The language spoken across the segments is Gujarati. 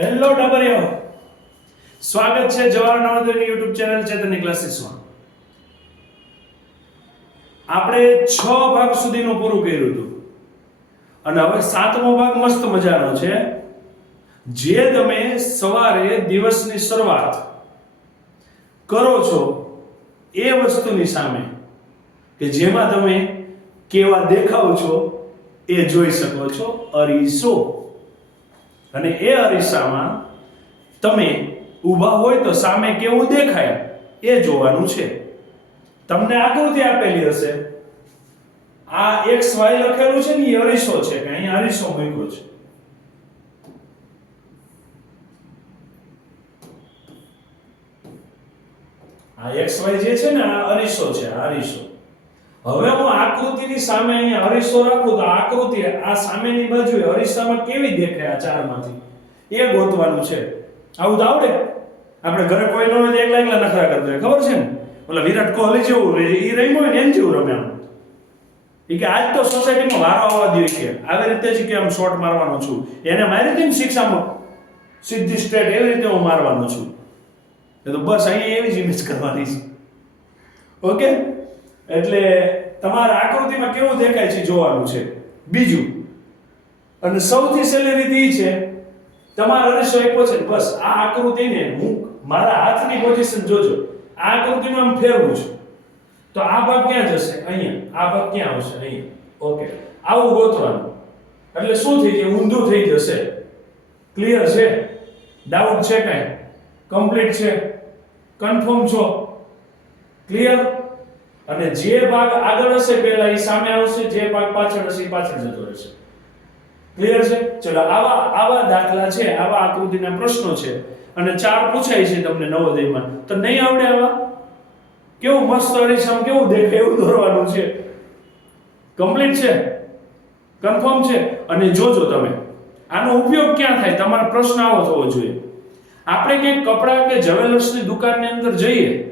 હેલો ડાબરિયો, સ્વાગત છે જવાહર નવોદયની યુટ્યુબ ચેનલ ચેતનની ક્લાસીસમાં. આપણે 6 ભાગ સુધીનું પૂરું કર્યું હતું અને હવે 7મો ભાગ મસ્ત મજાનો છે, જે તમે સવારે દિવસની શરૂઆત કરો છો એ વસ્તુની સામે કે જેમાં તમે કેવા દેખાવ છો એ જોઈ શકો છો, અરીસો. અને એ અરીસામાં તમે ઊભા હોય તો સામે કેવું દેખાય એ જોવાનું છે. તમને આકૃતિ આપેલી હશે, આ XY લખેલું છે ને એ અરીસો છે કે અહીંયા અરીસો મૂક્યો છે. આ XY જે છે ને આ અરીસો છે, આ અરીસો. હવે હું આકૃતિની સામે અહીંયા અરીસો રાખું તો આકૃતિ આ સામેની બાજુએ અરીસામાં કેવી દેખાય આ ચારમાંથી એ ગોતવાનું છે. આવું તો આવડે? આપણે ઘરે કોઈ ન હોય તો એકલા એકલા નખરા કરતા હોય, ખબર છે ને? ઓલા વિરાટ કોહલી જેવું એ રમ્યો હોય ને એમ જેવું રમે આમ. એ કે આજ તો સોસાયટીમાં વારો આવવા દે કે આવી રીતે જ કે આમ શોટ મારવાનો છું, એને મારી હતી ને શિક્ષામાં સીધી સ્ટ્રેટ એવી રીતે હું મારવાનો છું. એ તો બસ અહીંયા એવી જ ઇમેજ કરવાની છે. ઓકે, એટલે તમારા આકૃતિમાં કેવું દેખાય છે જોવાનું છે. બીજું અને સૌથી સહેલી રીત એ છે, તમારા અરીસો આપ્યો છે બસ આ આકૃતિને હું મારા હાથની પોઝિશન જોજો, આ આકૃતિને આમ ફેરવું છું તો આ ભાગ ક્યાં જશે? અહીંયા. આ ભાગ ક્યાં આવશે? અહીંયા. ઓકે, આવું ગોતવાનું. એટલે શું થઈ જાય? ઊંધું થઈ જશે. ક્લિયર છે? ડાઉટ છે કાંઈ? કમ્પ્લીટ છે? કન્ફર્મ છો? ક્લિયર? અને જે ભાગ આગળ હશે પહેલા એ સામે આવશે, જે ભાગ પાછળ હશે એ પાછળ જતો રહેશે. ક્લિયર છે? ચલો, આવા દાખલા છે, આવા આકૃતિના પ્રશ્નો છે અને 4 પૂછાય છે તમને નવોદયમાં. તો નહીં આવડે આવા? કેવું મસ્ત અરીસામાં કેવું દેખાય એવું દોરવાનું છે. કમ્પ્લીટ છે? કન્ફર્મ છે? અને જોજો તમે આનો ઉપયોગ ક્યાં થાય, તમારો પ્રશ્ન આવો થવો જોઈએ. આપણે ક્યાંક કપડા કે જ્વેલર્સની દુકાનની અંદર જઈએ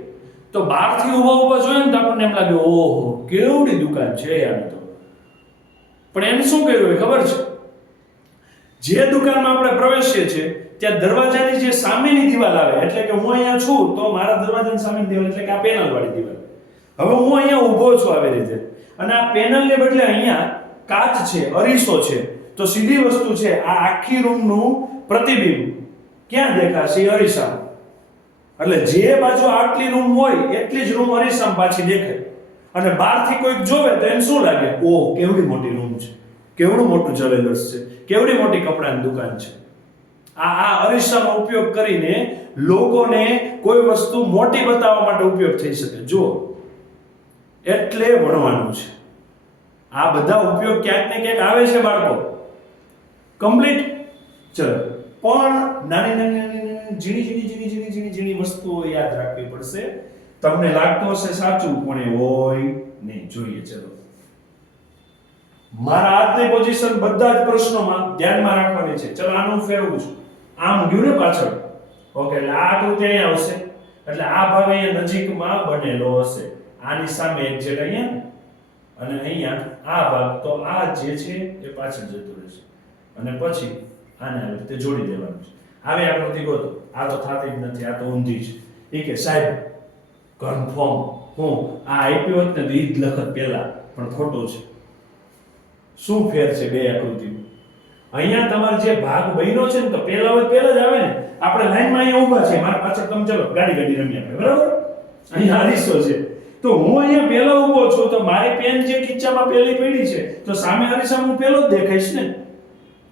તો બહારથી ઊભા જોઈએ ને તો આપણને એમ લાગે ઓહો કેવડી દુકાન છે યાર. તો પણ એને શું કર્યું હોય ખબર છે? જે દુકાનમાં આપણે પ્રવેશીએ છીએ ત્યાં દરવાજાની જે સામેની દિવાલ આવે, એટલે કે હું અહીંયા છું તો મારા દરવાજાની સામેની દિવાલ એટલે કે આ પેનલ વાળી દિવાલ. હવે હું અહીંયા ઊભો છું આવી રીતે અને આ પેનલને બદલે અહીંયા કાચ છે, અરીસો છે, તો સીધી વસ્તુ છે આ આખી રૂમનું પ્રતિબિંબ ક્યાં દેખાશે? અરીસામાં. એટલે જે બાજુ આટલી રૂમ હોય એટલી જ રૂમ અરીસામાં પાછી દેખાય અને બહારથી કોઈક જોવે તો એને શું લાગે? ઓહ કેવડી મોટી રૂમ છે, કેવડું મોટું જ્વેલર્સ છે, કેવડી મોટી કપડાની દુકાન છે. આ અરીસાનો ઉપયોગ કરીને લોકોને કોઈ વસ્તુ મોટી બતાવવા માટે ઉપયોગ થઈ શકે. જો એટલે ભણવાનું છે. આ બધા ઉપયોગ ક્યાંક ને ક્યાંક આવે છે બાળકો. કમ્પ્લીટ? ચલો, પણ નાની નાની ઝીણી વસ્તુઓ યાદ રાખવી પડશે. તમને લાગતું હશે સાચું પણ એ હોય નહીં. જોઈએ ચલો, મારા હાથની પોઝિશન બધા જ પ્રશ્નોમાં ધ્યાનમાં રાખવાની છે. ચલો, આનું ફેરવું છું, આમ ગયું ને પાછળ. ઓકે, એટલે આ આકૃતિ અહીંયા આવશે એટલે આ ભાગ અહીંયા નજીકમાં બનેલો હશે, આની સામે એક છે અહીંયા અને અહીંયા આ ભાગ, તો આ જે છે એ પાછળ જતો રહેશે અને પછી આને આવી રીતે જોડી દેવાનું છે. આવી આકૃતિ ગોતો. આ તો થાતી જ નથી, આ તો ઊંધી છે. એ કે સાહેબ કન્ફર્મ હું આ આપ્યો હોત ને તો ઈ જ લખત પહેલા, પણ ખોટો છે. શું ફેર છે બે આકૃતિમાં? અહીંયા તમારે જે ભાગ બન્યો છે ને તો પહેલા હોય પહેલા જ આવે ને. આપણે લાઈનમાં અહીંયા ઊભા છે, મારા પાછળ તમે ચલો ગાડી રમી આપણે, બરાબર? અહીંયા અરીસો છે તો હું અહીંયા પહેલો ઊભો છું તો મારી પેન જે ખીચામાં પહેલી પડી છે તો સામે અરીસામાં હું પહેલો જ દેખાઈશ ને,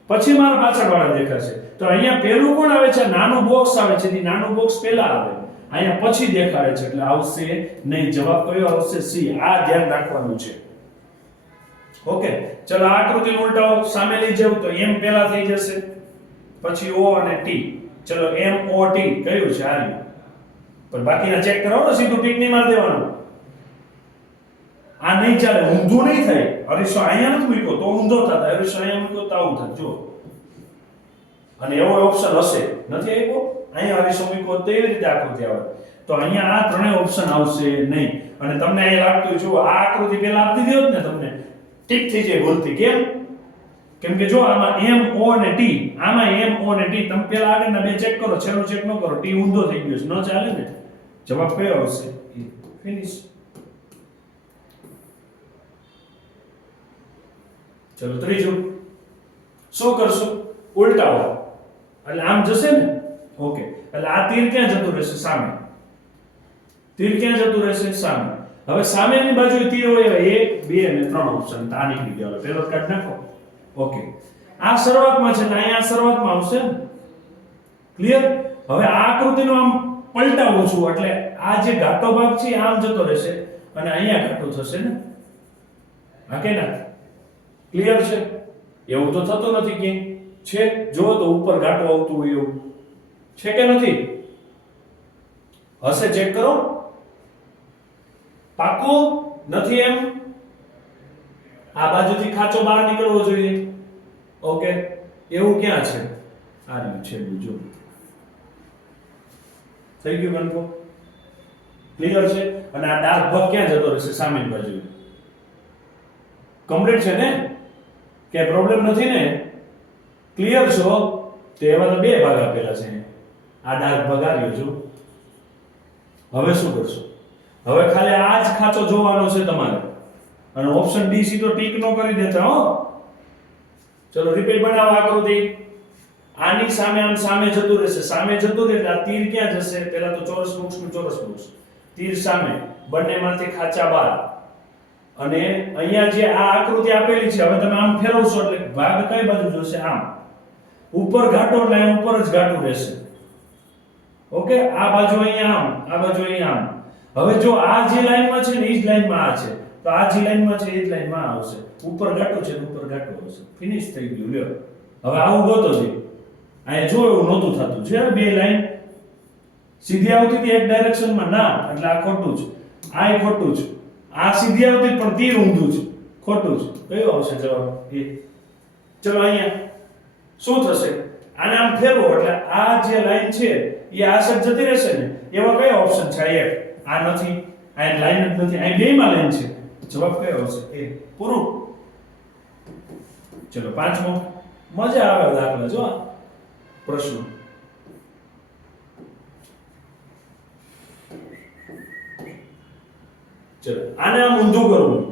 પછી મારા પાછળવાળા દેખાશે. તો અહીંયા પહેલું કોણ આવે છે? નાનું બોક્સ આવે છે. નાનું બોક્સ પહેલા આવે, અહીંયા પછી દેખાડે છે એટલે આવશે નહીં. જવાબ કયો આવશે? સી. આ ધ્યાન રાખવાનું છે. ઓકે, ચલો આ આકૃતિ ઉલટાવો, સામે લઈ જાવ તો M પહેલા થઈ જશે, પછી O અને T. ચલો MOT કયું છે? આ પણ બાકીના ચેક કરો ને, સીધું ટીક નહીં માર દેવાનું. આ નહીં ચાલે, ઊંધું નહીં થાય. અરીસો અહીંયા નથી મૂક્યો તો ઊંધો થાય, અરીસો અહીંયા મૂક્યો તો આવું થાય. જો, અને એવો ઓપ્શન હશે, નથી આપ્યો અહીંયા અરીસો મૂક્યો તો એવી રીતે આકૃતિ આવે. તો અહીંયા આ ત્રણેય ઓપ્શન આવશે નહીં. અને તમને અહીં લાગતું જો આ આકૃતિ પહેલા આપી દીધી હોત ને તમને ઠીક થઈ જાય ભૂલથી. કેમ? કેમ કે જો આમાં M O અને T, આમાં M O અને T, તમે પેલા આગળના બે ચેક કરો, છેલ્લું ચેક ન કરો, T ઊંધો થઈ ગયો છે, ન ચાલે ને. જવાબ કયો આવશે? ફિનિશ. ચલો ત્રીજું શું કરશું? ઉલટાવો, એટલે આમ જશે ને. ઓકે, એટલે આ તીર ક્યાં જતું રહેશે? સામે. તીર ક્યાં જતું રહેશે? સામે. હવે સામેની બાજુએ તીર હોય એવા 1 2 અને 3 ઓપ્શન. આ નીકળી ગયો. પેલો કાઢ નાખો. ઓકે, આ શરૂઆતમાં છે ને અહીંયા શરૂઆતમાં આવશે ને. ક્લિયર? હવે આ આકૃતિનો આમ પલટાવું છું એટલે આ જે ઘાટો ભાગ છે આમ જતો રહેશે અને અહીંયા ઘાટું થશે ને. હા કે ના? ક્લિયર છે? એવું તો થતું નથી કે છે. જો તો ઉપર ઘાટું આવતું હોય એવું છે કે નથી? હશે, ચેક કરો. પાક્કું નથી એમ? આ બાજુથી ખાંચો બહાર નીકળવો જોઈએ. ઓકે, એવું ક્યાં છે? આ રહ્યું છે બીજું. થઈ ગયું કન્ફર્મ? ક્લિયર છે? અને આ ડાર્ક ભાગ ક્યાં જતો રહેશે? સામેની બાજુ. કમ્પ્લીટ છે ને? કે પ્રોબ્લેમ નથી ને? ક્લિયર છો? તો એવા તો બે ભાગ આપેલા છે. આ ડાર્ક ભાગ આવ્યો જો. હવે શું કરશો? હવે ખાલી આ જ ખાંચો જોવાનો છે તમારે અને ઓપ્શન ડી સીધો ટીક નો કરી દેતા હો. ચલો રિપીટ બનાવો આકૃતિ. આની સામે આમ સામે જતું રહેશે. સામે જતું રહે એટલે આ તીર ક્યાં જશે? પહેલા તો ચોરસ બોક્સનું ચોરસ બોક્સ. તીર સામે, બંનેમાંથી ખાંચા બહાર. અને અહીંયા જે આ આકૃતિ આપેલી છે હવે તમે આમ ફેરવશો એટલે ભાગ કઈ બાજુ જશે? આમ. ઉપર ઘાટો એટલે અહીં ઉપર જ ઘાટું રહેશે. ઓકે, આ બાજુ અહીંયા આમ, આ બાજુ અહીંયા આમ. હવે જો આ જે લાઈનમાં છે ને એ જ લાઈનમાં આ છે, તો આ જે લાઈનમાં છે એ જ લાઈનમાં આવશે. ઉપર ઘાટું છે ને ઉપર ઘાટું આવશે. ફિનિશ થઈ ગયું. લ્યો હવે આવું ગોતો છે. અહીંયા જો એવું નહોતું થતું છે. બે લાઈન સીધી આવતી હતી એક ડાયરેક્શનમાં, ના એટલે આ ખોટું છે. આ ખોટું છે. આ સીધી આવતી પણ તીર ઊંધું છે. ખોટું છે. કયો આવશે જવાબ? એ. ચલો અહીંયા શું થશે? આને આમ ફેરવો એટલે આ જે લાઈન છે એ આ સાઈડ જતી રહેશે ને. એવા કયા ઓપ્શન છે? એક આ નથી, આ લાઈન જ નથી, આ બેમાં લાઈન છે. જવાબ કયો આવશે? એ. પૂરું. ચલો પાંચમો. મજા આવે દાખલા જો પ્રશ્ન. ચલો આને આમ ઊંધું કરવું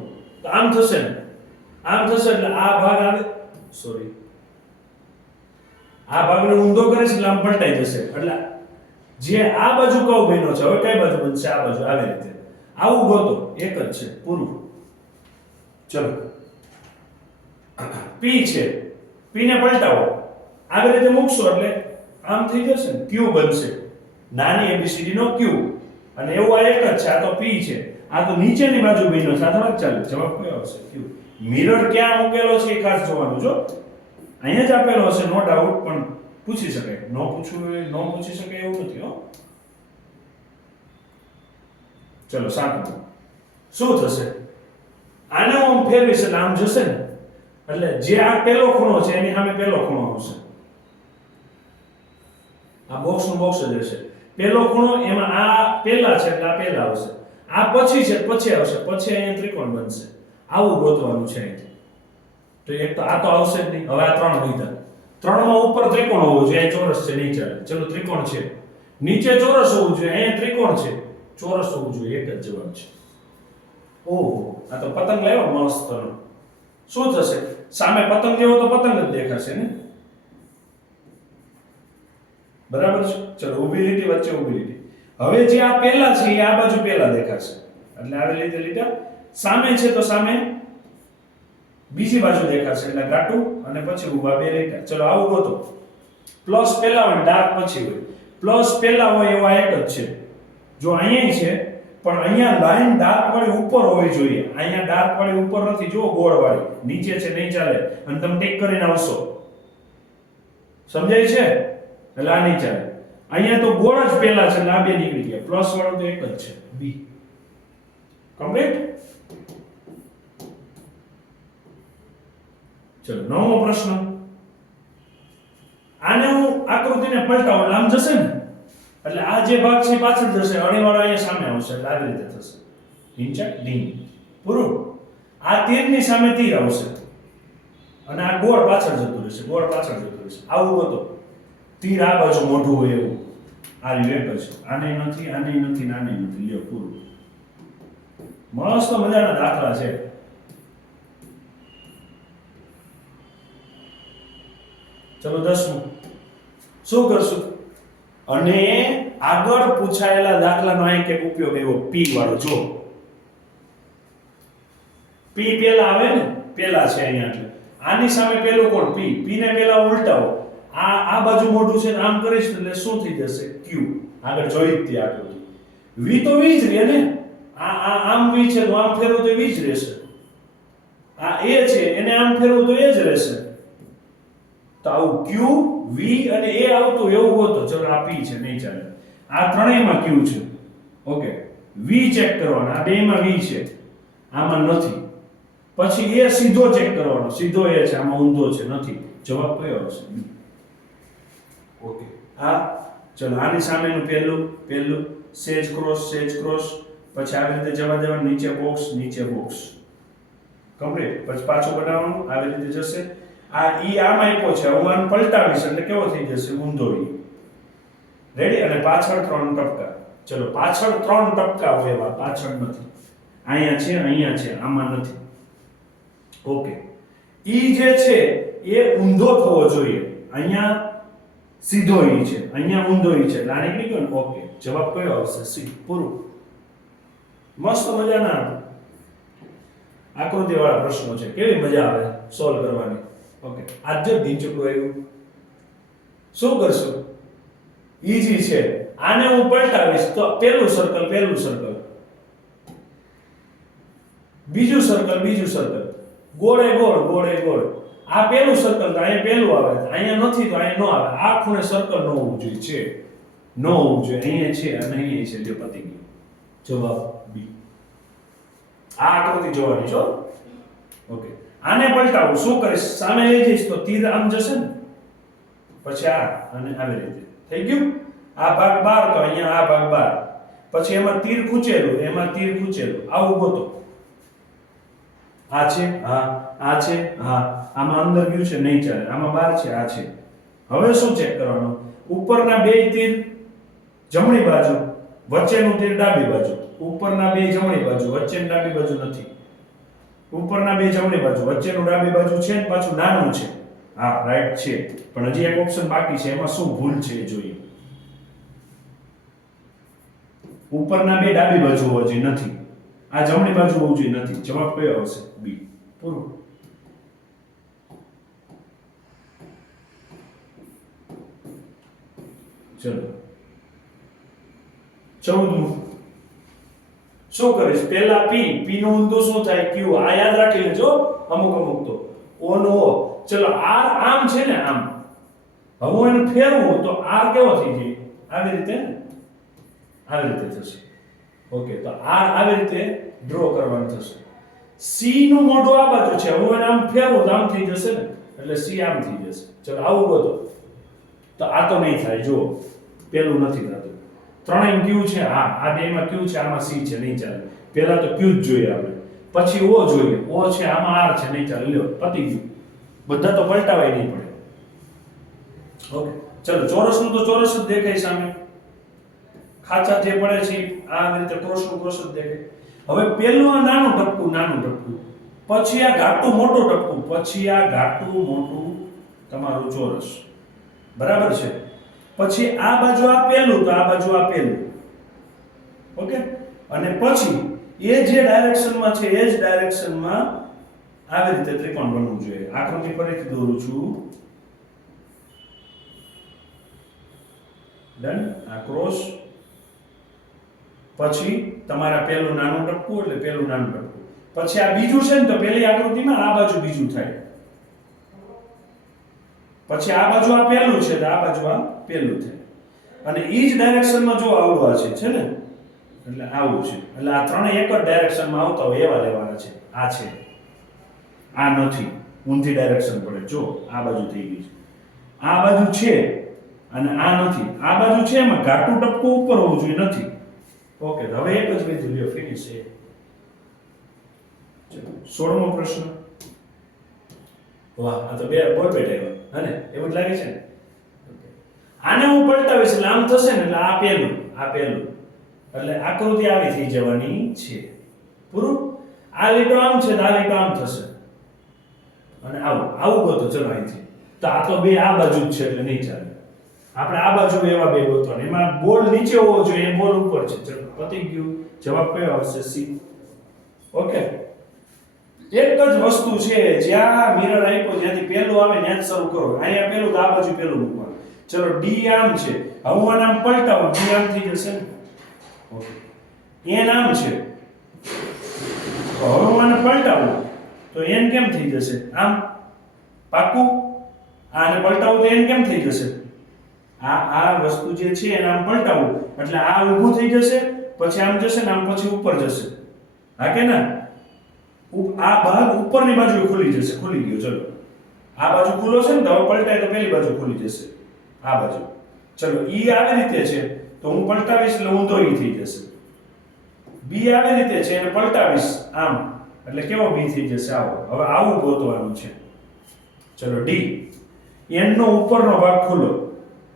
તો આમ થશે ને. આમ થશે એટલે આ ભાગ આવે, સોરી, આ ભાગને ઊંધો કરીશ એટલે આમ પલટાઈ જશે. એટલે જે આ બાજુ કવ બન્યો છે હવે કઈ બાજુ બનશે? આ બાજુ. આવી રીતે આવું ગોતો. એક જ છે. પૂરું. ચલો P છે. P ને પલટાવો. આવી રીતે મૂકશો એટલે આમ થઈ જશે ને. Q બનશે. નાની ABCD નો Q. અને એવું આ એક જ છે. આ તો P છે. આ તો નીચેની બાજુ બન્યો છે. આ થોડાક ચાલે. જવાબ કયો આવશે? Q. મિરર ક્યાં મૂકેલો છે એ ખાસ જોવાનું જો. અહીંયા જ આપેલો હશે નો ડાઉટ, પણ પૂછી શકાય. નો પૂછવું હોય નો પૂછી શકાય એવું નથી હો. ચલો સાતમું. શું થશે? આને હું ફેરવીશ એટલે આમ જશે ને. એટલે જે આ પહેલો ખૂણો છે એની સામે પહેલો ખૂણો આવશે. આ બોક્સ નું બોક્સ જ રહેશે. પહેલો ખૂણો એમાં આ પહેલા છે એટલે આ પહેલા આવશે. આ પછી છે પછી આવશે. પછી અહીંયા ત્રિકોણ બનશે. આવું ગોતવાનું છે અહીંથી. તો એક તો આ તો આવશે જ નહીં. હવે આ ત્રણ લીધા. ત્રણમાં ઉપર ત્રિકોણ હોવું જોઈએ. અહીં ચોરસ છે નહીં ચાલે. ચલો ત્રિકોણ છે. નીચે ચોરસ હોવું જોઈએ. અહીંયા ત્રિકોણ છે. ચોરસ હોવું જોઈએ. એક જ જવાબ છે. ઓહો, આ તો પતંગ લાવ્યો મસ્તનો. શું થશે? સામે પતંગ જેવો તો પતંગ જ દેખાશે ને. બરાબર છે. ચલો ઊભી લીટી વચ્ચે ઊભી લીટી. હવે જે આ પહેલા છે એ આ બાજુ પહેલા દેખાશે. એટલે આવી રીતે લીટા સામે છે તો સામે બીજી બાજુ દેખાશે એટલે ઘાટું અને પછી ઊભા બે લીટા. ચલો આવું ગોતો. પ્લસ પહેલા હોય ડાર્ક પછી હોય. પ્લસ પહેલા હોય એવા એક જ છે. જો અહીંયા છે પણ અહીંયા લાઈન ડાર્ક વાળી ઉપર હોવી જોઈએ. અહીંયા ડાર્ક વાળી ઉપર નથી. જો ગોળ વાળી નીચે છે નહીં ચાલે. અને તમે ટીક કરીને આવશો. સમજાય છે? એટલે આ નહીં ચાલે. અહીંયા તો ગોળ જ પહેલા છે એટલે આ બે નીકળી ગયા. પ્લસ વાળું તો એક જ છે. બી. કમ્પ્લીટ. ચલો નવમો પ્રશ્ન. આને હું આકૃતિને પલટાવું એટલે આમ જશે ને. એટલે આ જે ભાગ છે પાછળ જશે. અણીવાળો અહીંયા સામે આવશે. એટલે આવી રીતે થશે. ઢીંચા ઢીંગ. પૂરું. આ તીરની સામે તીર આવશે. અને આ ગોળ પાછળ જતું રહેશે, ગોળ પાછળ જતું રહેશે. આવું હતો તીર આ બાજુ મોઢું હોય એવું. આ એક જ આને નથી, આને નથી, આને નથી. લ્યો પૂરું. મસ્ત મજાના દાખલા છે. ચલો 10મું શું કરશું? અને આગળ પૂછાયેલા દાખલાનો અહીં કે ઉપયોગ એવો p વાળો. જો p પેલા આવે ને, પેલા છે અહીંયા, એટલે આની સામે પેલું કોણ? p. p ને પેલા ઉલટાવો. આ બાજુ મોઢું છે આમ કરીશ એટલે શું થઈ જશે? q. આગળ જોઈ જ ત્યાં આકૃતિ. v તો v જ રહે ને. આ આમ v છે તો આમ ફેરવો તો v જ રહેશે. આ a છે એને આમ ફેરવો તો a જ રહેશે. તો આવું q v અને a આવતું એવું હોતો. ચલો આ p છે, નહીં ચાલે. આ ત્રણેયમાં q છે. ઓકે, v ચેક કરવાના. આ બેમાં v છે, આમાં નથી. પછી a સીધો ચેક કરવાનો. સીધો a છે, આમાં ઊંધો છે, નથી. જવાબ કયો આવશે? ઓકે. આ ચલો આની સામેનું પહેલું સેજ ક્રોસ, પછી આવી રીતે જવા દેવાનું. નીચે બોક્સ કમ્પ્લીટ. પછી પાછું બનાવવાનું, આવી રીતે જશે. આ ઈ આમ આપ્યો છે, હું આને પલટાવીશ એટલે કેવો થઈ જશે? ઊંધો ઈ. રેડી? અને પાછળ 3 ટપકા. ચલો પાછળ 3 ટપકા હોય એવા, પાછળ નથી. અહીંયા છે, આમાં નથી. ઓકે. ઈ જે છે એ ઊંધો થવો જોઈએ. અહીંયા સીધો ઈ છે, અહીંયા ઊંધો ઈ છે. એટલે આને નીકળી ગયો ને? ઓકે. જવાબ કયો આવશે? સી. પૂરું. મસ્ત મજાના આકૃતિ વાળા પ્રશ્નો છે. કેવી મજા આવે સોલ્વ કરવાની. ઓકે. આજ જો ઢીંચુકડું આવ્યું, શું કરશું? ઈઝી છે. આને હું પલટાવીશ તો પહેલું સર્કલ, બીજું સર્કલ, ગોળે ગોળ. આ પહેલું સર્કલ તો અહીંયા પહેલું આવે, અહીંયા નથી તો અહીંયા નો આવે. આ ખૂણે સર્કલ નો હોવું જોઈએ. છે, નો હોવું જોઈએ. અહીંયા છે અને અહીંયા છે. જે પતી ગયું. જવાબ બી. આ આકૃતિ જોવાની છો. ઓકે. આને પલટાવું, શું કરીશ? સામે લઈ જઈશ તો તીર આમ જશે ને, પછી આ અને આવી રીતે થઈ ગયું. આ ભાગ 12 તો અહીંયા આ ભાગ 12. પછી એમાં તીર ખૂંચેલું, આવું ગોતો. આ છે, આ છે, આમાં અંદર ગયું છે, નહીં ચાલે. આમાં 12 છે, આ છે. હવે શું ચેક કરવાનું? ઉપરના બે તીર જમણી બાજુ, વચ્ચેનું તીર ડાબી બાજુ. ઉપરના બે જમણી બાજુ, વચ્ચેની ડાબી બાજુ નથી. ઉપરના બે જમણી બાજુ, વચ્ચેનું ડાબી બાજુ છે ને પાછું નાનું છે. હા, રાઈટ છે. પણ હજી એક ઓપ્શન બાકી છે. એમાં શું ભૂલ છે એ જોઈએ. ઉપરના બે ડાબી બાજુ હોવા જોઈએ, નથી. આ જમણી બાજુ હોવું જોઈએ, નથી. જવાબ કયો આવશે? બી. પૂરું. ચલો 14મું શું કરીશ? પહેલા p નું ઊંધું શું થાય? q. આ યાદ રાખી લેજો અમુક તો. o નો o. ચલો r આમ છે ને, આમ. હવે હું એને ફેરવું તો r કેવો થઈ જાય? આવી રીતે ને, આવી રીતે થશે. ઓકે. તો r આવી રીતે ડ્રો કરવાનું થશે. c નું મોઢું આ બાજુ છે, હું એને આમ ફેરવું તો આમ થઈ જશે ને, એટલે c આમ થઈ જશે. ચલો આવું ગોતો. તો આ તો નહીં થાય. જો પેલું નથી થતું. ત્રણેય q છે. આ બેમાં q છે, આમાં c છે, નહીં ચાલે. પહેલા તો q જ જોઈએ આપણે, પછી o જોઈએ. o છે, આમાં r છે, નહીં ચાલે. લ્યો પતી ગયું. બધા તો પલટાવાય નહીં પડે. ઓકે. ચલો ચોરસનું તો ચોરસ જ દેખાય સામે. ખાચા જે પડે છે આ રીતે ક્રોસનું ક્રોસ જ દેખાય. હવે પહેલું આ નાનું ટપકું, પછી આ ઘાટું મોટું ટપકું, પછી આ ઘાટું મોટું તમારું ચોરસ. બરાબર છે? પછી આ બાજુ આ પહેલું, તો આ બાજુ આ પહેલું. ઓકે. અને પછી એ જે ડાયરેક્શનમાં છે એ જ ડાયરેક્શનમાં આવી રીતે ત્રિકોણ બનવું જોઈએ. આકૃતિ ફરીથી દોરું છું. ડન. આ ક્રોસ, પછી તમારા પહેલું નાનું ટપકું, એટલે પહેલું નાનું ટપકું. પછી આ બીજું છે ને, તો પહેલી આકૃતિમાં આ બાજુ બીજું થાય. પછી આ બાજુ આ પહેલું છે, તો આ બાજુ આ પહેલું થાય. અને ઈ જ ડાયરેક્શનમાં જો આવડું આ છે ને, એટલે આવું છે. એટલે આ ત્રણેય એક જ ડાયરેક્શનમાં આવતા હોય એવા લેવાના છે. આ છે, આ નથી, ઊંધી ડાયરેક્શન પડે. જો આ બાજુ થઈ ગઈ છે, આ બાજુ છે અને આ નથી. આ બાજુ છે એમાં ઘાટું ટપકું ઉપર હોવું જોઈએ, નથી. ઓકે. હવે એક જ વિધું લ્યો, ફિનિશ છે. 16મો પ્રશ્ન. વાહ, આ તો બે બોલ બેઠા હને એવું જ લાગે છે ને. આને હું પલટાવીશ એટલે આમ થશે ને એટલે આ પેલું એટલે આકૃતિ આવી થઈ જવાની છે. પૂરું. આ લીટો આમ છે તો આ લીટો આમ થશે અને આવું ગોતો. ચલો અહીંથી તો આ તો બે આ બાજુ જ છે એટલે નહીં ચાલે. આપણે આ બાજુ એવા બે ગોતવાના. એમાં બોલ નીચે હોવો જોઈએ, એ બોલ ઉપર છે. ચલો પતી ગયું. જવાબ કયો આવશે? સી. ઓકે. એક જ વસ્તુ છે, જ્યાં મિરર આપ્યો જ્યાંથી પેલું આવે ત્યાં જ શરૂ કરો. અહીંયા પેલું તો આ બાજુ પેલું મૂકવાનું. ચલો ડી આમ છે, હવે હું આને આમ પલટાવું, ડી આમ થઈ જશે ને. ઓકે. એન આમ છે, હવે હું આને પલટાવું તો એન કેમ થઈ જશે? આમ. પાકું? આને પલટાવું તો એન કેમ થઈ જશે? આ વસ્તુ જે છે એને આમ પલટાવું એટલે આ ઊભું થઈ જશે, પછી આમ જશે ને આમ પછી ઉપર જશે. હા કે ના? આ ભાગ ઉપરની બાજુ ખુલી જશે. ખુલી ગયો. ચલો આ બાજુ ખુલ્લો છે ને તો હવે પલટાય તો પેલી બાજુ ખુલી જશે. આ બાજુ. ચલો ઈ આવી રીતે છે તો હું પલટાવીશ એટલે ઊંધો ઈ થઈ જશે. બી આવી રીતે છે એને પલટાવીશ આમ એટલે કેવો બી થઈ જશે? આવો. હવે આવું ગોતવાનું છે. ચલો ડી. એન નો ઉપરનો ભાગ ખુલ્લો,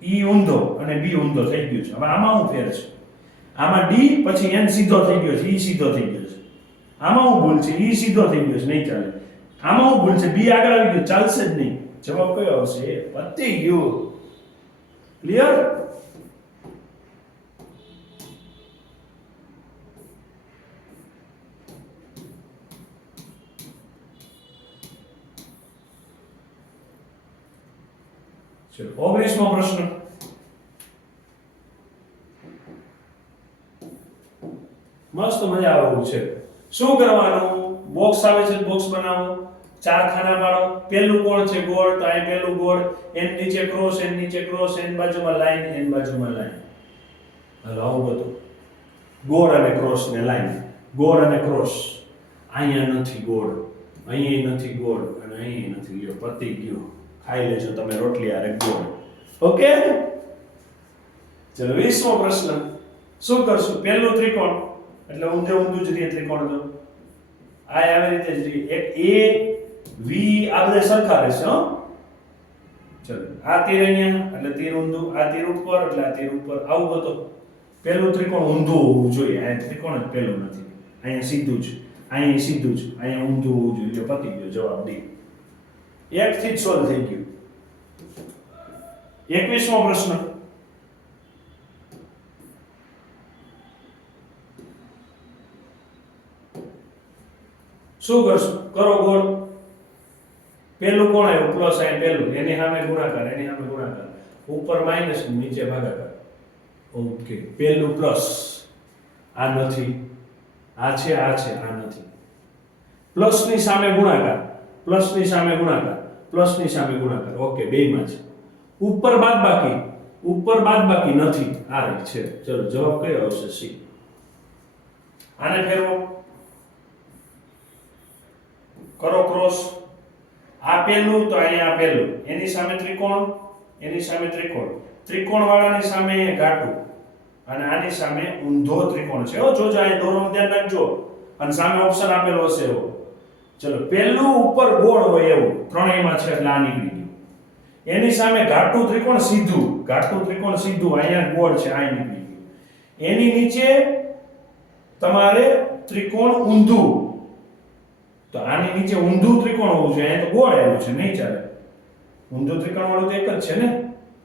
ઈ ઊંધો અને બી ઊંધો થઈ ગયું છે. હવે આમાં હું ફેર છે? આમાં ડી પછી એન સીધો થઈ ગયો છે, ઈ સીધો થઈ ગયો છે. આમાં હું ભૂલ છે? ઈ સીધો થઈ ગયો છે, નહીં ચાલે. આમાં હું ભૂલ છે? બી આગળ આવી ગયો, ચાલશે જ નહીં. જવાબ કયો આવશે? પતી ગયું. ક્લિયર? ચલો 19મો પ્રશ્ન. મસ્ત મજા આવે છે. શું કરવાનું? બોક્સ આવે છે, બોક્સ બનાવો, ચાર ખાના પાડો. પહેલું કોણ છે? ગોળ. તો અહીં પહેલું ગોળ, એન નીચે ક્રોસ, એન નીચે ક્રોસ, એન બાજુમાં લાઈન, એન બાજુમાં લાઈન. હાલો આવું બધું ગોળ અને ક્રોસ ને લાઈન, ગોળ અને ક્રોસ. અહીંયા નથી ગોળ, અહીંયા નથી ગોળ અને અહીંયા નથી. ગયો પતી ગયો. ખાઈ લેજો તમે રોટલી આરે ગોળ. ઓકે. ચલો 20મો પ્રશ્ન. શું કરશું? પહેલું ત્રિકોણ એટલે ઊંધે ઊંધું જ રહે ત્રિકોણ. તો આ આવી રીતે જ રહે. એક એ વી આ બધા સરખા રહેશે. હો ચલો આ તીર અહીંયા એટલે તીર ઊંધું, આ તીર ઉપર એટલે આ તીર ઉપર. આવું બધું. પહેલું ત્રિકોણ ઊંધું હોવું જોઈએ. આ ત્રિકોણ જ પહેલું નથી. અહીંયા સીધું જ, અહીંયા સીધું જ, અહીંયા ઊંધું હોવું જોઈએ. પતી ગયો. જવાબ ડી. એક થી જ સોલ્વ થઈ ગયું. 21મો પ્રશ્ન. શું કરશું? કરો ગોળ. પહેલું કોણ આવ્યું? પ્લસ. અહીં પહેલું, એની સામે ગુણાકાર, એની સામે ગુણાકાર, ઉપર માઈનસ, નીચે ભાગાકાર. ઓકે. પહેલું પ્લસ, આ નથી, આ છે, આ છે, આ નથી. પ્લસ ની સામે ગુણાકાર, પ્લસ ની સામે ગુણાકાર, પ્લસ ની સામે ગુણાકાર. ઓકે, બેયમાં છે. ઉપર બાદબાકી, ઉપર બાદબાકી નથી, આ રહી છે. ચલો જવાબ કયો આવશે? સી. આને ફેરવો, કરો ક્રોસ. આ પહેલું તો અહીંયા આ પહેલું, એની સામે ત્રિકોણ, એની સામે ત્રિકોણ, ત્રિકોણ વાળાની સામે ઘાટું અને આની સામે ઊંધો ત્રિકોણ છે. હો જોજો, અહીં દોરોનું ધ્યાન રાખજો અને સામે ઓપ્શન આપેલો હશે એવો. ચલો પહેલું ઉપર ગોળ હોય એવું ત્રણેયમાં છે એટલે આ નીકળી ગયું. એની સામે ઘાટું ત્રિકોણ સીધું, ઘાટું ત્રિકોણ સીધું, અહીંયા ગોળ છે, આ નીકળી ગયું. એની નીચે તમારે ત્રિકોણ ઊંધું, તો આની નીચે ઊંધું ત્રિકોણ હોવું છે, અહીંયા તો ગોળ આવ્યું છે, નહીં ચાલે. ઊંધું ત્રિકોણ વાળું તો એક જ છે ને.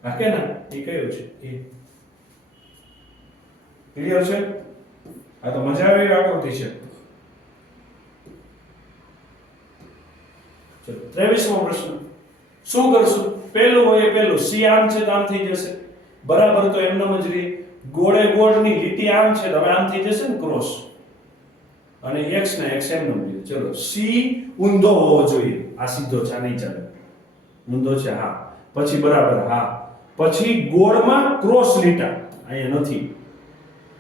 હા કે ના? એ કયું છે? એ ક્લિયર છે? આ તો મજા આવે એવી આકૃતિ છે. ચલો 23મો પ્રશ્ન. શું કરશું? પહેલું હોય પહેલું, સી આમ છે તો આમ થઈ જશે, બરાબર. તો એમનો જ રહી. ગોળે ગોળની લીટી આમ છે તો હવે આમ થઈ જશે ને ક્રોસ, અને x ને x એમનો જ. ચલો સી ઊંધો હોવો જોઈએ, આ સીધો છે, આ નહીં ચાલે. ઊંધો છે, હા. પછી બરાબર, હા. પછી ગોળમાં ક્રોસ લીટા અહીંયા નથી,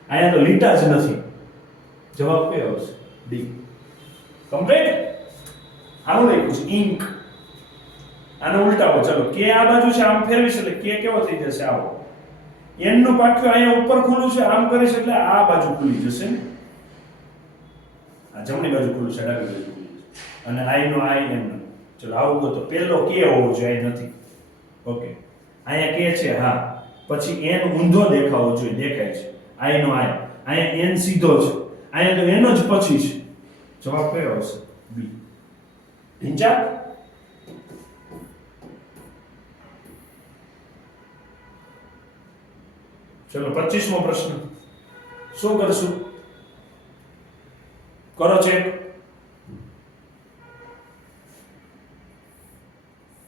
અહીંયા તો લીટા જ નથી. જવાબ કયો આવશે? ડી. કમ્પ્લીટ. આનું લખ્યું છે ઇન્ક. આને ઉલટાવો. ચલો કે આ બાજુ છે, આમ ફેરવીશ એટલે કે કેવો થઈ જશે? આવો. n નું પાક્યું અહીંયા ઉપર ખુલ્લું છે, આમ કરીશ એટલે આ બાજુ ખુલી જશે ને. આ જમણી બાજુ ખુલ્લું છે, ડાબી બાજુ ખુલી જશે. અને i નો i n. ચલો આવું ગોતો. પહેલો કે હોવો જોઈએ, અહીં નથી. ઓકે, અહીંયા કે છે, હા. પછી n ઊંધો દેખાવો જોઈએ, દેખાય છે. I નો I, અહીંયા n સીધો છે, અહીંયા તો n જ પછી છે. જવાબ કયો આવશે? બી. ઢીંચા. ચલો 25મો પ્રશ્ન. શું કરશું? કરો ચેક.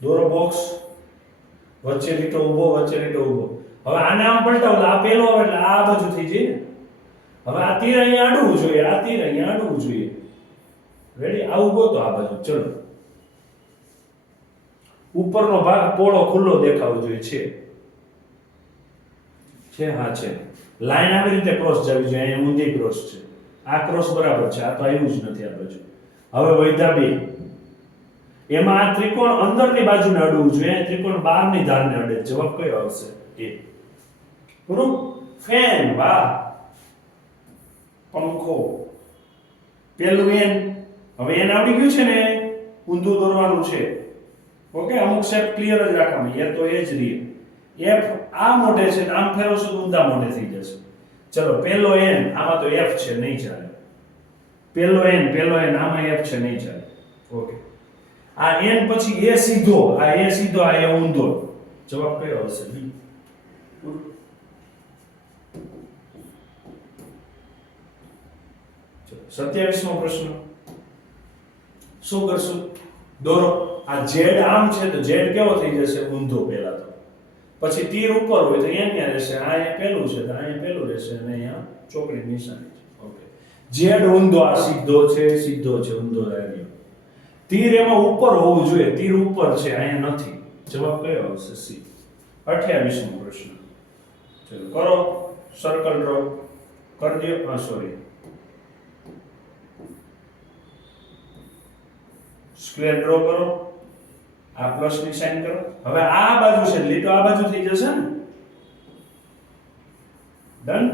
દોરો બોક્સ. વચ્ચે લીટો ઊભો, વચ્ચે લીટો ઊભો. હવે આને આમ પલટાવો, આ પેલો આવે એટલે આ બાજુ થઈ જાય ને. હવે આ તીર અહીંયા અડવું જોઈએ, આ તીર અહીંયા અડવું જોઈએ. રેડી? આવું ગોતો આ બાજુ. ચલો, ઉપરનો ભાગ પોળો ખુલ્લો દેખાવો જોઈએ. છે હા છે. લાઈન આવી રીતે ક્રોસ જવી જોઈએ, અહીંયા ઊંધી ક્રોસ છે. આ ક્રોસ બરાબર છે, આ તો આવ્યું જ નથી આ બાજુ. હવે વૈધા બે. એમાં આ ત્રિકોણ અંદરની બાજુને અડવું જોઈએ, ત્રિકોણ બહારની ધારને અડે. જવાબ કયો આવશે? એ. પૂરું. ફેન. વાહ. પંખો. પેલું એન. હવે એન આવડી ગયું છે ને, ઊંધું દોરવાનું છે. ઓકે, અમુક શેપ ક્લિયર જ રાખવાની. એ તો એ જ રહી. એફ આ મોઢે છે, આમ ફેરવશો તો ઊંધા મોઢે થઈ જશે. ચલો, પેલો એન, આમાં તો એફ છે, નહીં ચાલે. પેલો એન આમાં એફ છે, નહીં ચાલે. ઓકે, આ એન પછી એ સીધો, આ એ સીધો, આ એ ઊંધો. જવાબ કયો આવશે? બી. 27મો પ્રશ્ન. શું કરશું? દોરો. આ ઝેડ આમ છે તો ઝેડ કેવો થઈ જશે? ઊંધો પહેલા તો. પછી તીર ઉપર હોય તો અહીંયા રહેશે, આ અહીંયા પેલું છે તો અહીંયા પેલું રહેશે, અને અહીંયા ચોકડી નિશાની છે. ઓકે, ઝેડ ઊંધો, આ સીધો છે, સીધો છે, ઊંધો રહ્યો. તીર એમાં ઉપર હોવું જોઈએ, તીર ઉપર છે, અહીંયા નથી. જવાબ કયો આવશે? સી. 28મો પ્રશ્ન. ચલો કરો. સર્કલ ડ્રો કરી દો. હા સોરી, સ્ક્વેર ડ્રો કરો. આ પ્લસ ની સાઈન કરો. હવે આ બાજુ છે, લીટો આ બાજુ થઈ જશે ને. ડન.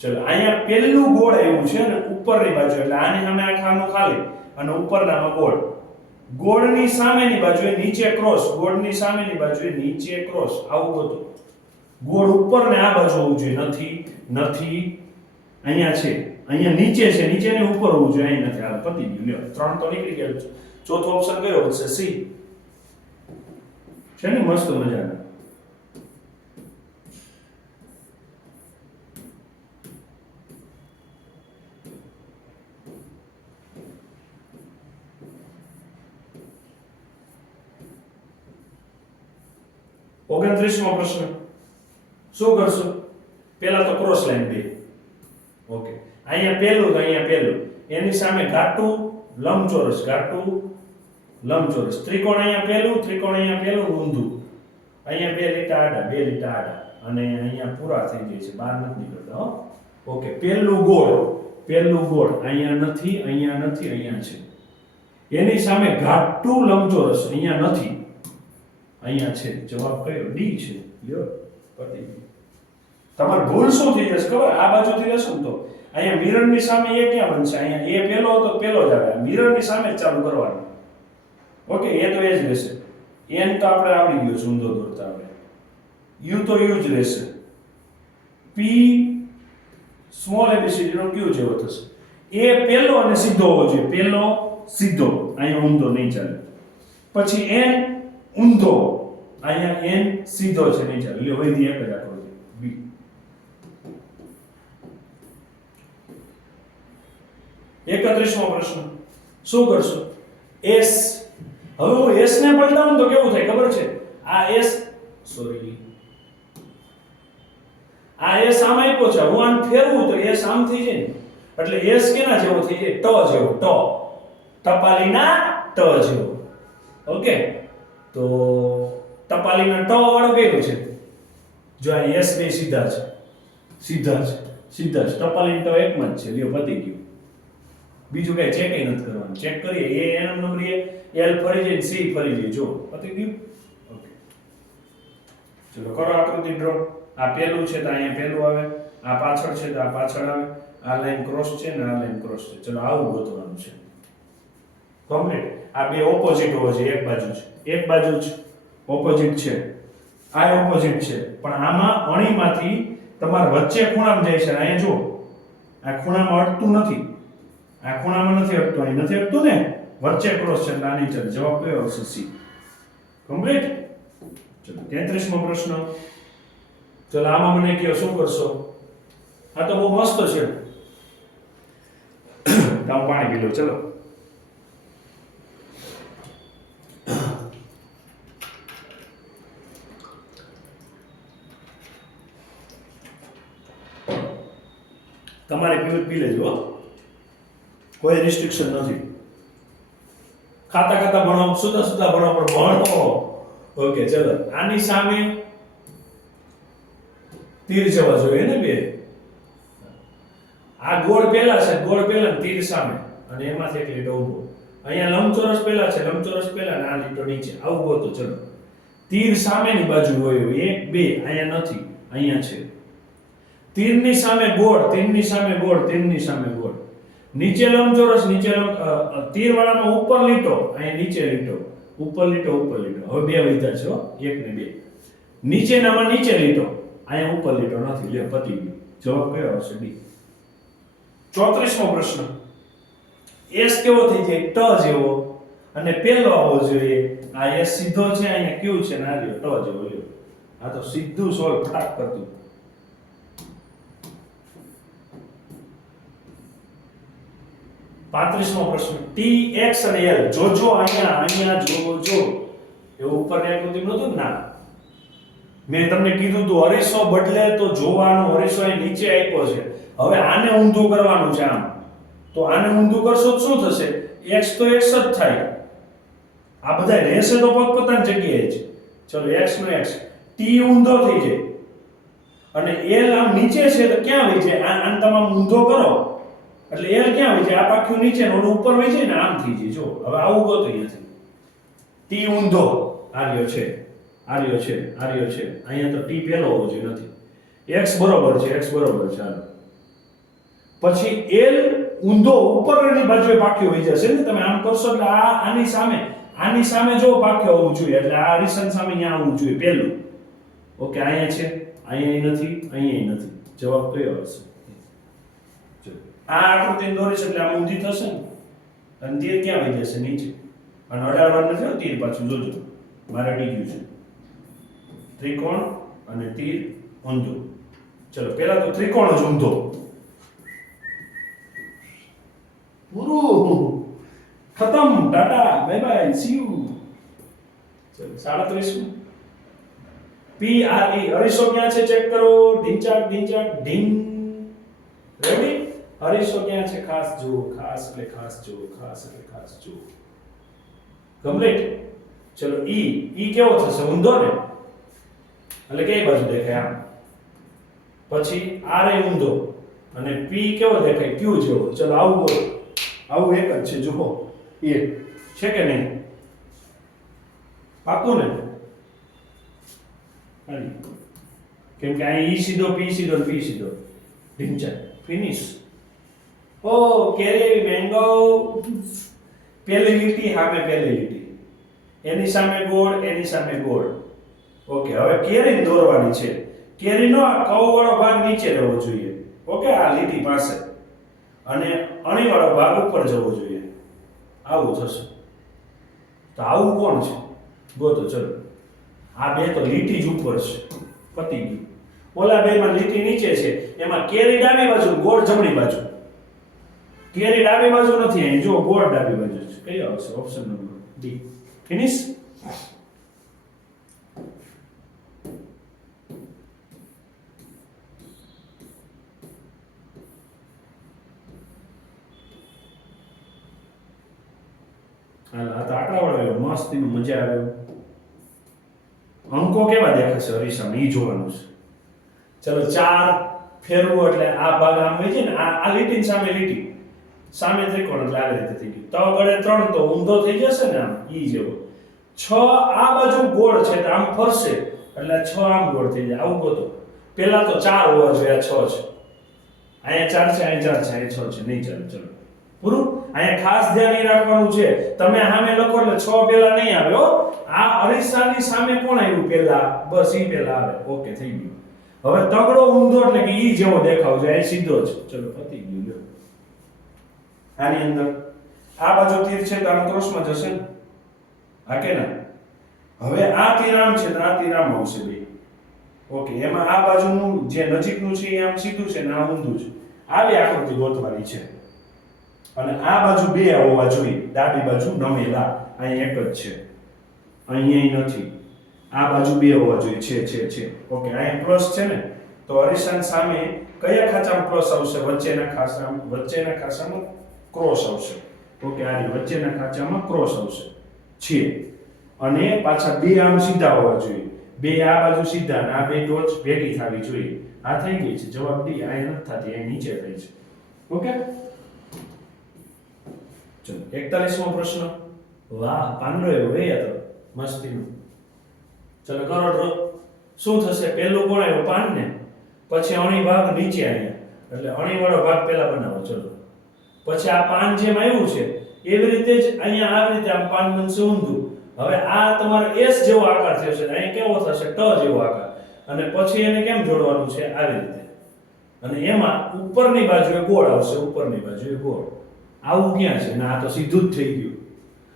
ચલો, અહીંયા પેલું ગોળ આવ્યું છે ને ઉપરની બાજુ, એટલે આની સામે આખાનું ખાલી અને ઉપરનામાં ગોળ. ગોળની સામેની બાજુએ નીચે ક્રોસ, ગોળની સામેની બાજુએ નીચે ક્રોસ. આવું બધું. ગોળ ઉપર ને આ બાજુ હોવું જોઈએ. નથી. અહીંયા છે, અહીંયા નીચે છે, નીચે ને ઉપર હોવું જોઈએ, અહીં નથી. હાલ પતી ગયું. લ્યો, 3 તો નીકળી ગયા. ચોથો ઓપ્શન કયો હશે? સી છે ને, મસ્ત મજાનો. ઓગણત્રીસમો પ્રશ્ન. શું કરશું? પેલા તો ક્રોસ લાઈન બે. ઓકે, અહીંયા પેલું તો અહીંયા પેલું, એની સામે ઘાટું લંબચોરસ, ઘાટું લંબચોરસ. ત્રિકોણ અહીંયા પેલું, ત્રિકોણ અહીંયા પેલું, ઊંધું. અહીંયા બે લીટા આડા, અને અહીંયા પૂરા થઈ જાય છે, બહાર નથી નીકળતા. હો. ઓકે, પેલું ગોળ, અહીંયા નથી, અહીંયા છે. એની સામે ઘાટું લંબચોરસ, અહીંયા નથી, અહીંયા છે. જવાબ કયો? ડી છે. લ્યો, પતી ગયું. તમારે ભૂલ શું થઈ જશે ખબર? આ બાજુથી લેશો ને તો અહીંયા મિરરની સામે એ ક્યાં બનશે? અહીંયા એ પેલો હતો, પેલો જ આવે. મિરરની સામે જ ચાલુ કરવાનું. ઓકે, એ તો એ જ રહેશે. એન તો આપણે આવડી ગયો છે, ઊંધો દોરતા આપણે. યુ તો યુ જ રહેશે. પી સ્મોલ એબીસીડી નો ક્યુ જેવો થશે. એ પેલો અને સીધો હોવો જોઈએ, પેલો સીધો, અહીંયા ઊંધો નહીં ચાલે. પછી એન ઊંધો, અહીંયા એન સીધો છે, નહીં ચાલે. લ્યો, વૈધી એક જ આકૃતિ. બી. એકત્રીસમો પ્રશ્ન. શું કરશું? એસ. હવે હું એસ ને પલટાવું તો કેવું થાય ખબર છે? આ એસ, સોરી, આ એસ આમ આપ્યો છે, હું આમ ફેરવું તો એસ આમ થઈ જાય ને. એટલે એસ કેના જેવો થઈ જાય? ટ જેવો. ટપાલીના ટ જેવો. ઓકે, તો ટપાલીના ટ વાળો કયો છે? જો આ એસ બે સીધા છે. ટપાલીનો ટ એકમાં જ છે. લ્યો, પતી ગયું. બીજું કઈ ચેક નથી કરવાનું. ચેક કરીએ. એ એન નંબર એલ ફરી જાય, સી ફરી જાય. જો પતી ગયું. ઓકે, ચલો કરો આકૃતિ ડ્રો. આ પેલું છે તો અહીંયા પેલું આવે, આ પાછળ છે તો આ પાછળ આવે, આ લાઈન ક્રોસ છે ને આ લાઈન ક્રોસ છે. ચલો આવું ગોતવાનું છે. કમ્પ્લીટ. આ બે ઓપોઝિટ હોવો જોઈએ, એક બાજુ છે, એક બાજુ જ ઓપોઝિટ છે, આ ઓપોઝિટ છે, પણ આમાં અણીમાંથી તમારે વચ્ચે ખૂણામાં જાય છે, અહીંયા જો આ ખૂણામાં અડતું નથી, આ ખૂણામાં નથી અડતું, અહીં નથી અડતું ને, વચ્ચે ક્રોસ છે એટલે આની ચાલે. જવાબ કયો આવશે? સી. કમ્પ્લીટ. ચલો 33મો પ્રશ્ન. ચલો આમાં મને કહો શું કરશો? આ તો બહુ મસ્ત છે. તાવ પાણી પી લો. ચલો તમારે પીવું પી લેજો, કોઈ રિસ્ટ્રિક્શન નથી. ખાતા ખાતા ભણો, સુતા સુતા ભણો, પણ ભણો. ઓકે ચલો આની સામે તીર જવા જોઈએ ને બે. આ ગોળ પેલા છે, ગોળ પેલા ને તીર સામે, અને એમાંથી એક લીટો ઊભો. અહીંયા લંબચોરસ પેલા છે, લંબચોરસ પેલા ને આ લીટો નીચે. આવું ગોતો. ચલો તીર સામેની બાજુ હોય, 1 2, અહીંયા નથી, અહીંયા છે. તીરની સામે ગોળ, તીરની સામે ગોળ, તીરની સામે ગોળ. નીચે લંબચોરસ, નીચે તીર વાળામાં ઉપર લીટો, અહીંયા નીચે લીટો, ઉપર લીટો, ઉપર લીટો. હવે બે વધ્યા છે હો, 1 ને 2. નીચેનામાં નીચે લીટો, અહીંયા ઉપર લીટો નથી. લે પતી ગયું. જવાબ કયો આવશે? ડી. 34મો પ્રશ્ન. એસ કેવો થઈ જાય? ટ જેવો, અને પેલો આવવો જોઈએ. આ એસ સીધો છે, અહીંયા ક્યુ છે, ને આ રહ્યો ટ જેવો. લ્યો આ તો સીધું સોલ્વ ફટાક કરતું. 35મો પ્રશ્ન. ટી એક્સ અને એલ જોજો, અહીંયા જોજો. એવું ઉપરની આકૃતિમાં નહોતું ના, મેં તમને કીધું તું અરીસો બદલે તો જોવાનો. અરીસો અહીં નીચે આપ્યો છે, હવે આને ઊંધું કરવાનું છે આમ. તો આને ઊંધું કરશો તો શું થશે? x તો x જ થાય. આ બધા રહેશે તો પોતપોતાની જગ્યાએ જ. ચલો x નો x, t ઊંધો થઈ જાય, અને l આમ નીચે છે તો ક્યાં વહી જાય? આને તમામ ઊંધો કરો એટલે l ક્યાં વહી જાય? આ પાક્યું નીચે ને ઉપર વહી જાય ને, આમ થઈ જાય. જો હવે આવું ગોતો અહીંયાથી. t ઊંધો આર્યો છે, આર્યો છે, આર્યો છે. અહીંયા તો t પેલો હોવો જોઈએ, નથી. x બરોબર છે, x બરોબર છે. હાલો પછી l ઊંધો ઉપરની બાજુએ પાક્યો હોઈ જશે ને. તમે આમ કરશો એટલે આની સામે જો પાક્યો હોવું જોઈએ, એટલે આ રીસન સામે અહીંયા આવવું જોઈએ પહેલું. ઓકે અહીંયા છે, અહીંયા નથી, અહીંયા નથી. જવાબ કયો આવશે? આ આકૃતિ દોરીશ એટલે આમ ઊંધી થશે ને, અને તીર ક્યાં વહી જશે? નીચે. અને અડાડવાનું નથી તીર પાછું. જોજો મારે અડી ગયું છે. ત્રિકોણ અને તીર ઊંધું. ચલો પહેલા તો ત્રિકોણ જ ઊંધો. પૂરું, ખતમ, Tata, bye bye, C you. ચલો 37. પી આર ઈ અરીસો ક્યાં છે ચેક કરો. ઢીંચાક ઢીંચાક ઢીંગ. રેડી? અરીસો ક્યાં છે? ખાસ જુઓ, ખાસ એટલે ખાસ જુઓ, ખાસ એટલે ખાસ જુઓ. કમ્પ્લીટ. ચલો ઈ કેવો થશે? ઊંધો ને, એટલે કઈ બાજુ દેખાય? આમ. પછી આર એ ઊંધો, અને પી કેવો દેખાય? ક્યુ જેવો. ચલો આવું બોલો, આવું એક જ છે. જુઓ એ છે કે નહીં? પાકું ને? કેમ કે અહીં ઈ સીધો, પી સીધો, પી સીધો. ઢીંચા ફિનિશ. ઓ કેરી મેંગો. પહેલી લીટી સામે પહેલી લીટી, એની સામે ગોળ, એની સામે ગોળ. ઓકે હવે કેરી દોરવાની છે. કેરીનો આ કર્વ વાળો ભાગ નીચે રહેવો જોઈએ. ઓકે આ લીટી પાસે, અને અણી વાળો ભાગ ઉપર જવો જોઈએ. આવું થશે. તો આવું કોણ છે? ગોતો. ચલો આ બે તો લીટી જ ઉપર છે, પતી ગયું. ઓલા બેમાં લીટી નીચે છે, એમાં કેરી ડાબી બાજુ, ગોળ જમણી બાજુ. કેરી ડાબી બાજુ નથી, અહીં જો ગોળ ડાબી બાજુ છે. કઈ આવશે? Option number D. ફિનિશ. હાલ આ તો આટલા વાળો મસ્ત, મજા આવ્યો. અંકો કેવા દેખાશે અરીસામાં ઈ જોવાનું છે. ચલો 4 ફેરવું એટલે આ ભાગ આમ વહી જાય ને, આ લીટીની સામે લીટી, સામે ત્રિકોણ, એટલે આ રીતે થઈ ગયું. તો ગળે 3 તો ઊંધો થઈ જશે ને, આમ ઈ જેવો. 6 આ બાજુ ગોળ છે તો આમ ફરશે, એટલે 6 આમ ગોળ થઈ જાય. આવું ગોતો. પહેલા તો 4 હોવા જોઈએ, 6 છે. અહીંયા 4 છે, અહીંયા 4 છે, અહીંયા 6 છે. નહીં ચાલે. ચલો પૂરું. અહીંયા ખાસ ધ્યાન એ રાખવાનું છે, તમે સામે લખો એટલે 6 પહેલા નહીં આવે હો. આ અરીસાની સામે કોણ આવ્યું પહેલા? બસ ઈ પહેલા આવે. ઓકે, થઈ ગયું. હવે તગડો ઊંધો એટલે કે ઈ જેવો દેખાવ છે, એ સીધો છે. ચલો પતી ગયું. લ્યો આની અંદર આ બાજુ તીર છે તો આમ ક્રોસમાં જશે ને, હા કે ના? હવે આ તીર આમ છે તો આ તીર આમ આવશે બે. ઓકે, એમાં આ બાજુનું જે નજીકનું છે એ આમ સીધું છે ને આ ઊંધું છે. આવી આકૃતિ ગોતવાની છે. અને આ બાજુ બે હોવા જોઈએ, ડાબી બાજુ નમેલા. અહીં એક જ છે, અહીંયા નથી. આ બાજુ બે હોવા જોઈએ. છે. ઓકે, અહીંયા પ્લસ છે ને, તો અરીસાની સામે કયા ખાંચામાં પ્લસ આવશે? વચ્ચેના ખાંચામાં ક્રોસ આવશે. ઓકે, આ વચ્ચેના ખાંચામાં ક્રોસ આવશે છે. અને પાછા બે આમ સીધા હોવા જોઈએ. બે આ બાજુ સીધા અને આ બે ટોચ ભેગી થવી જોઈએ. આ થઈ ગઈ છે. જવાબ ડી. આ નથી થતી, અહીં નીચે થઈ છે. ઓકે, ચલો 41મો પ્રશ્ન. વાહ, પાંદડો એવો એ હતો મસ્તીનો. ચલો કરો ડ્રો. શું થશે? પહેલું કોણ આવ્યું? પાન ને. પછી અણી ભાગ નીચે અહીંયા, એટલે અણી વાળો ભાગ પહેલા બનાવો. ચલો પછી આ પાન જેમ આવ્યું છે એવી રીતે જ અહીંયા આવી રીતે આમ પાન બનશે ઊંધું. હવે આ તમારો S જેવો આકાર થશે, અહીં કેવો થશે? ટ જેવો આકાર. અને પછી એને કેમ જોડવાનું છે? આવી રીતે. અને એમાં ઉપરની બાજુએ ગોળ આવશે, ઉપરની બાજુએ ગોળ. આવું ક્યાં છે? ને આ તો સીધું જ થઈ ગયું.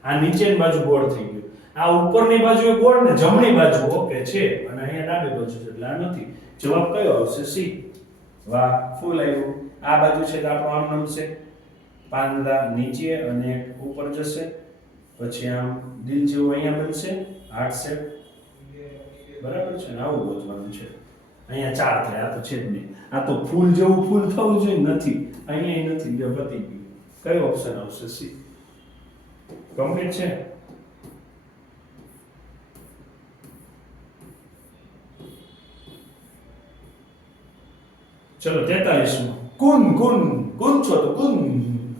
આ નીચેની બાજુ ગોળ થઈ ગયું. આ ઉપરની બાજુએ ગોળ ને જમણી બાજુ ઓકે છે, અને અહીંયા ડાબી બાજુ છે એટલે આ નથી. જવાબ કયો આવશે? સી. વાહ, ફૂલ આવ્યું. આ બાજુ છે તો આપણો આમ નામ છે, પાંદડા નીચે અને ઉપર જશે. પછી આમ દિલ જેવું અહીંયા બનશે, હાર્ટ શેપ. બરાબર છે ને? આવું ગોતવાનું છે. અહીંયા 4 થાય, આ તો છે જ નહીં. આ તો ફૂલ જેવું ફૂલ થવું જોઈએ, નથી. અહીંયા નથી. જો પતી ગયું. કયો ઓપ્શન આવશે? સી. કમ્પ્લીટ છે. ચલો 43મો. કુન છો તો કુન.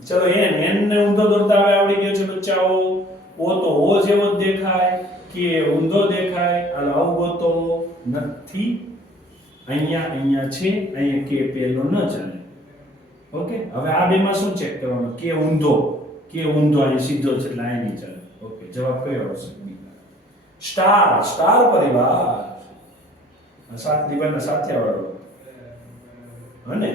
ચલો એન ને ઊંધો દોરતા હવે આવડી ગયો છે બચ્ચાઓ. ઓ તો ઓ જેવો જ દેખાય, કે ઊંધો દેખાય. હાલો આવું ગોતો. નથી. અહીંયા છે, અહીંયા કે પેલો ન ચાલે. ઓકે, હવે આ બેમાં શું ચેક કરવાનું? કે ઊંધો અહીં સીધો છે એટલે અહીં નહીં ચાલે. ઓકે, જવાબ કયો આવશે? સ્ટાર પરિવાર. સાત દીવાના સાથિયા વાળો. અને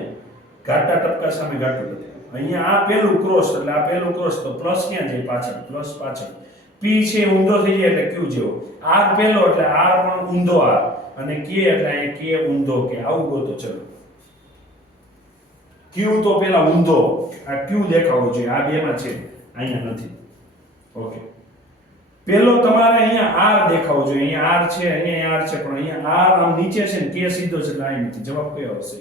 ઘાટા ટપકા સામે ઘાટું નથી. અહીંયા આ પેલું ક્રોસ એટલે આ પેલું ક્રોસ, તો પ્લસ ક્યાં જાય? પાછળ. પ્લસ પાછળ. P છે ઊંધો થઈ જાય એટલે Q જેવો. R પેલો એટલે R પણ ઊંધો R. અને K એટલે અહીંયા K ઊંધો K. આવું ગોતો. ચલો Q તો પેલા ઊંધો, આ Q દેખાવો જોઈએ. આ બેમાં છે, અહીંયા નથી. ઓકે, પેલો તમારે અહીંયા R દેખાવો જોઈએ. અહીંયા R છે, અહીંયા R છે, પણ અહીંયા R આમ નીચે છે ને K સીધો છે એટલે અહીં નથી. જવાબ કયો આવશે?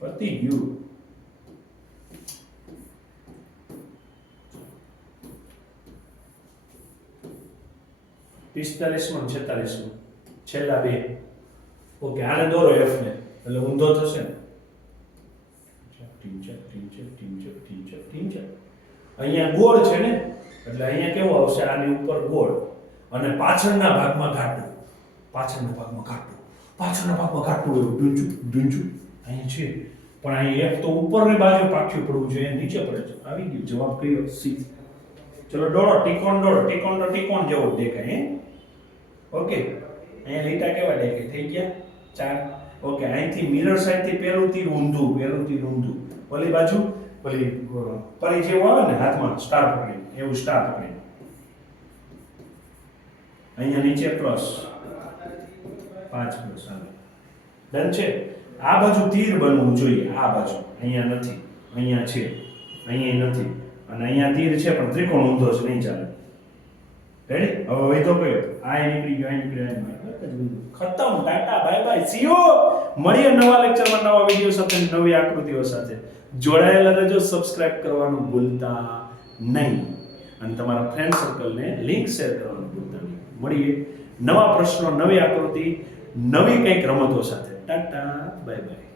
પતી ગયું. પિસ્તાલીસમો 46મો છેલ્લા બે. ઓકે, આને દોરો F ને, એટલે ઊંધો થશે ને. અહીંયા ગોળ છે ને, એટલે અહીંયા કેવો આવશે? આની ઉપર ગોળ અને પાછળના ભાગમાં ઘાટું. એવું ઢૂંચું અહીંયા છે, પણ અહીં F તો ઉપરની બાજુ પાછું પડવું જોઈએ, નીચે પડે છે. આવી ગયું. જવાબ કયો? સી. ચલો દોડો. ત્રિકોણ જેવો દેખાય. ઓકે, અહીંયા લીટા કેવા દેખાય? થઈ ગયા 4. ઓકે, અહીંથી મિરર સાઈડથી પેલું તીર ઊંધું. ઓલી બાજુ પરી જેવું આવે ને હાથમાં, સ્ટાર પકડી, એવું સ્ટાર પકડી. અહીંયા નીચે પ્લસ 5 પ્લસ આવે. ડન છે. આ બાજુ તીર બનવું જોઈએ. આ બાજુ અહીંયા નથી, અહીંયા છે, અહીંયા નથી, અને અહીંયા તીર છે પણ ત્રિકોણ ઊંધો છે, નહીં ચાલે. રેડી? હવે વઈ તો કયો? આ નીકળી ગયો. ખતમ. Tata, bye bye, C you. મળીએ નવા લેક્ચરમાં, નવા વિડિયો સાથે, નવી આકૃતિઓ સાથે. જોડાયેલા રહેજો. સબસ્ક્રાઇબ કરવાનું ભૂલતા નહીં, અને તમારા ફ્રેન્ડ સર્કલને લિંક શેર કરવાનું ભૂલતા નહીં. મળીએ નવા પ્રશ્નો, નવી આકૃતિ, નવી કંઈક રમતો સાથે. Tata, bye bye.